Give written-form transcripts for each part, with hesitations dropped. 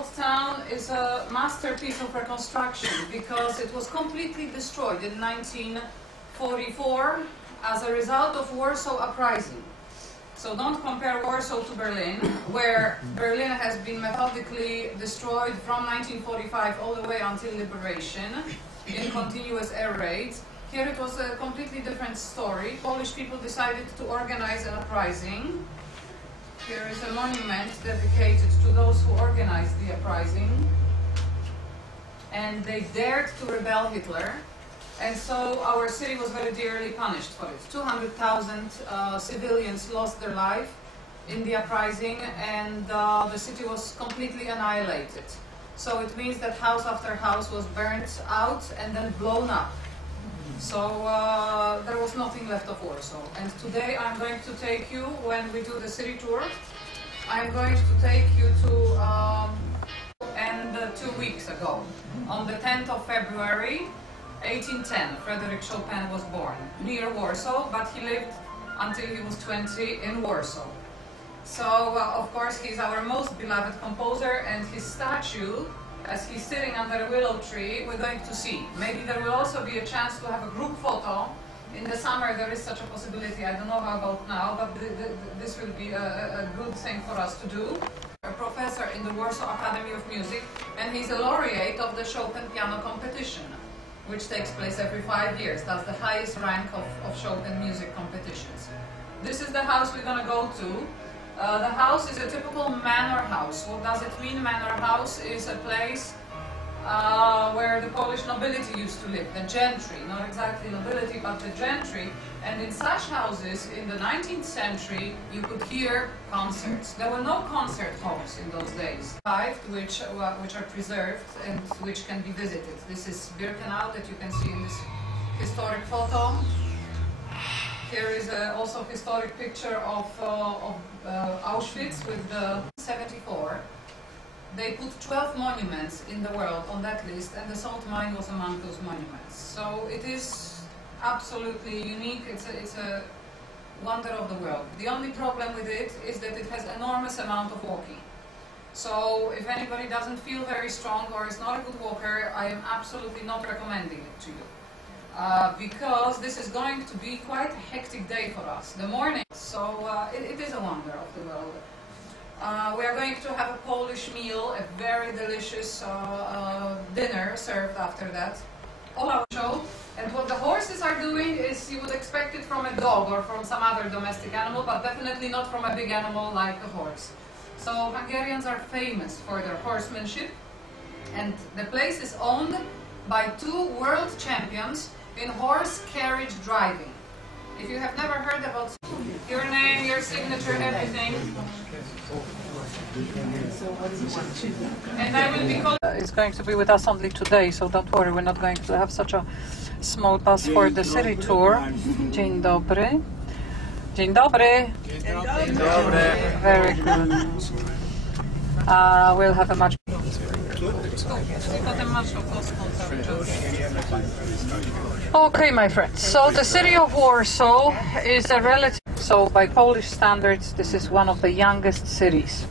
old town is a masterpiece of reconstruction because it was completely destroyed in 1944 as a result of Warsaw Uprising. So don't compare Warsaw to Berlin, where Berlin has been methodically destroyed from 1945 all the way until liberation in continuous air raids. Here it was a completely different story. Polish people decided to organize an uprising. Here is a monument dedicated to those who organized the uprising. And they dared to rebel Hitler. And so our city was very dearly punished for it. 200,000 civilians lost their life in the uprising, and the city was completely annihilated. So it means that house after house was burnt out and then blown up. So there was nothing left of Warsaw. And today I'm going to take you, when we do the city tour, I'm going to take you to, and 2 weeks ago, on the 10th of February, 1810, Frederick Chopin was born near Warsaw, but he lived until he was 20 in Warsaw. So, of course, he's our most beloved composer, and his statue, as he's sitting under a willow tree, we're going to see. Maybe there will also be a chance to have a group photo. In the summer there is such a possibility. I don't know how about now, but this will be a good thing for us to do. A professor in the Warsaw Academy of Music, and he's a laureate of the Chopin piano competition, which takes place every 5 years. That's the highest rank of Chopin music competitions. This is the house we're going to go to. The house is a typical manor house. What does it mean? Manor house is a place where the Polish nobility used to live, the gentry, not exactly nobility, but the gentry. And in such houses, in the 19th century, you could hear concerts. There were no concert halls in those days, which are preserved and which can be visited. This is Birkenau that you can see in this historic photo. Here is also a historic picture of Auschwitz with the 74. They put 12 monuments in the world on that list, and the salt mine was among those monuments. So it is absolutely unique. It's a wonder of the world. The only problem with it is that it has enormous amount of walking. So if anybody doesn't feel very strong or is not a good walker, I am absolutely not recommending it to you. Because this is going to be quite a hectic day for us, the morning. So it is a wonder of the world. We are going to have a Polish meal, a very delicious dinner served after that. All our show. And what the horses are doing is, you would expect it from a dog or from some other domestic animal, but definitely not from a big animal like a horse. So Hungarians are famous for their horsemanship, and the place is owned by 2 world champions in horse carriage driving. If you have never heard about your name, your signature, everything. And I will be it's going to be with us only today, so don't worry, we're not going to have such a small bus for the city tour. Dzień dobry. Dzień dobry. Dzień dobry. Very good. We'll have a much. Okay, my friends, so the city of Warsaw is a relative, so by Polish standards this is one of the youngest cities.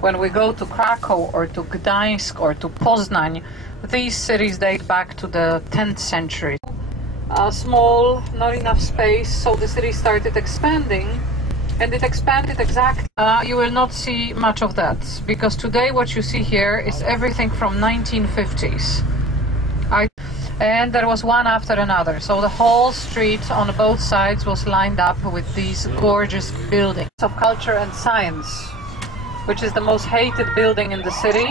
When we go to Krakow or to Gdańsk or to Poznań, these cities date back to the 10th century. Small, not enough space, so the city started expanding, and it expanded exactly. You will not see much of that, because today what you see here is everything from 1950s. And there was one after another, so the whole street on both sides was lined up with these gorgeous buildings of culture and science, which is the most hated building in the city.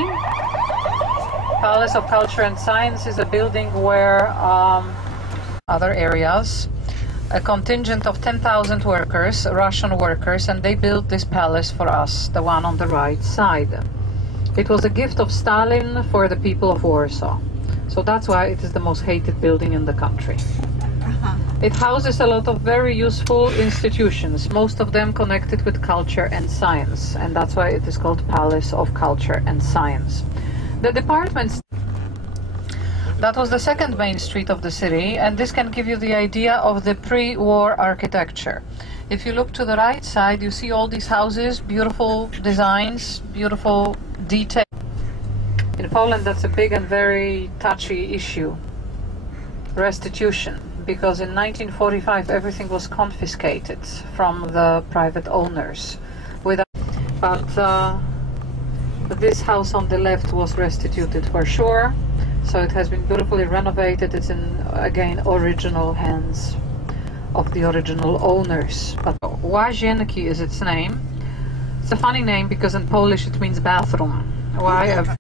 Palace of Culture and Science is a building where other areas, a contingent of 10,000 workers, Russian workers, and they built this palace for us, the one on the right side. It was a gift of Stalin for the people of Warsaw. So that's why it is the most hated building in the country. It houses a lot of very useful institutions, most of them connected with culture and science, and that's why it is called Palace of Culture and Science. The departments, that was the second main street of the city, and this can give you the idea of the pre-war architecture. If you look to the right side, you see all these houses, beautiful designs, beautiful detail. In Poland, that's a big and very touchy issue. Restitution, because in 1945 everything was confiscated from the private owners. But this house on the left was restituted for sure, so it has been beautifully renovated. It's in, again, original hands of the original owners. But Łazienki is its name. It's a funny name because in Polish it means bathroom. Why? Okay,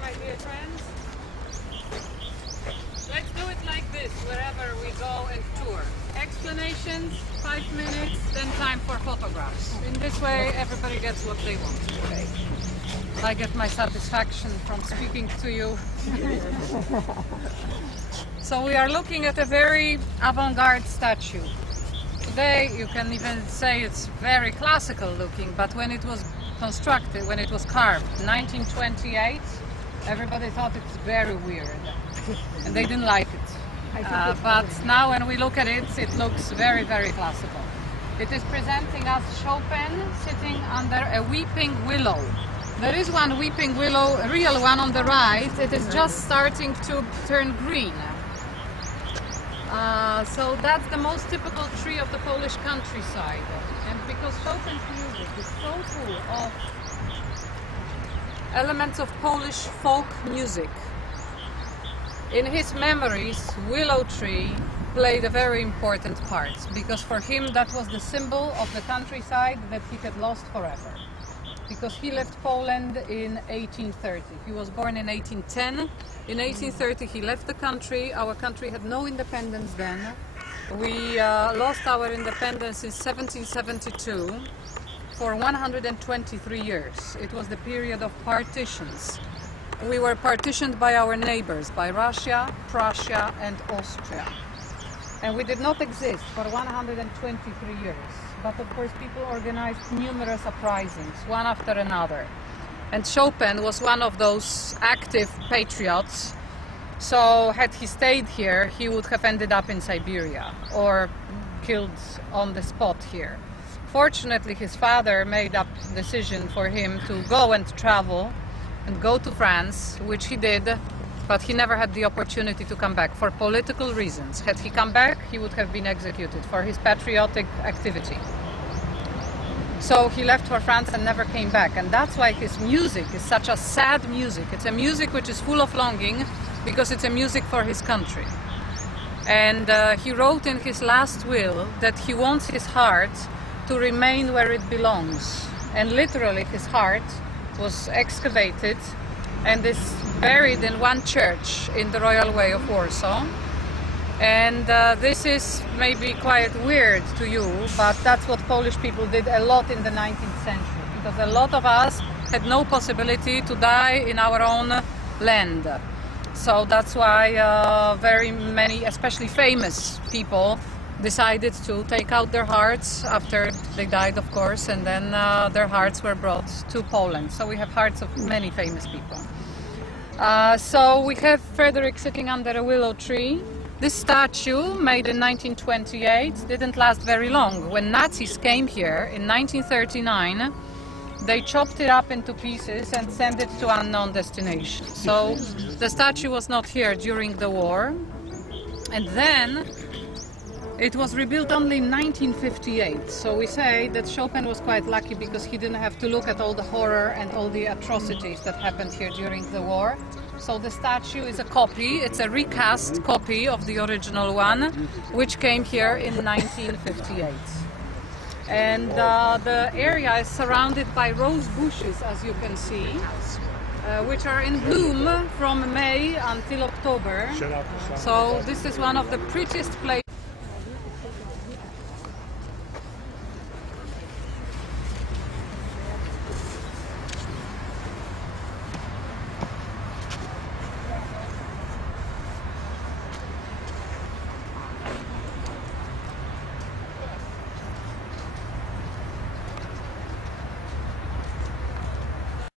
my dear friends, let's do it like this wherever we go and tour. Explanations, 5 minutes, then time for photographs. In this way, everybody gets what they want. Okay. I get my satisfaction from speaking to you. So we are looking at a very avant-garde statue. Today you can even say it's very classical looking, but when it was constructed, when it was carved, 1928, everybody thought it was very weird and they didn't like it. But now when we look at it, it looks very, very classical. It is presenting us Chopin sitting under a weeping willow. There is one weeping willow, a real one on the right. It is just starting to turn green. So that's the most typical tree of the Polish countryside. And because Chopin's music is so full of elements of Polish folk music, in his memories, willow tree played a very important part, because for him that was the symbol of the countryside that he had lost forever. Because he left Poland in 1830. He was born in 1810. In 1830 he left the country. Our country had no independence then. We lost our independence in 1772 for 123 years. It was the period of partitions. We were partitioned by our neighbors, by Russia, Prussia and Austria. And we did not exist for 123 years. But of course people organized numerous uprisings, one after another. And Chopin was one of those active patriots. So had he stayed here, he would have ended up in Siberia or killed on the spot here. Fortunately, his father made up the decision for him to go and travel and go to France, which he did, but he never had the opportunity to come back for political reasons. Had he come back, he would have been executed for his patriotic activity. So he left for France and never came back, and that's why his music is such a sad music. It's a music which is full of longing, because it's a music for his country. And he wrote in his last will that he wants his heart to remain where it belongs. And literally his heart was excavated and is buried in one church in the Royal Way of Warsaw. And this is maybe quite weird to you, but that's what Polish people did a lot in the 19th century, because a lot of us had no possibility to die in our own land. So that's why very many, especially famous people, decided to take out their hearts after they died, of course, and then their hearts were brought to Poland. So we have hearts of many famous people. So we have Frederick sitting under a willow tree. This statue, made in 1928, didn't last very long. When Nazis came here in 1939, they chopped it up into pieces and sent it to unknown destinations. So the statue was not here during the war. And then it was rebuilt only in 1958. So we say that Chopin was quite lucky because he didn't have to look at all the horror and all the atrocities that happened here during the war. So the statue is a copy, it's a recast copy of the original one, which came here in 1958. And the area is surrounded by rose bushes, as you can see, which are in bloom from May until October. So this is one of the prettiest places.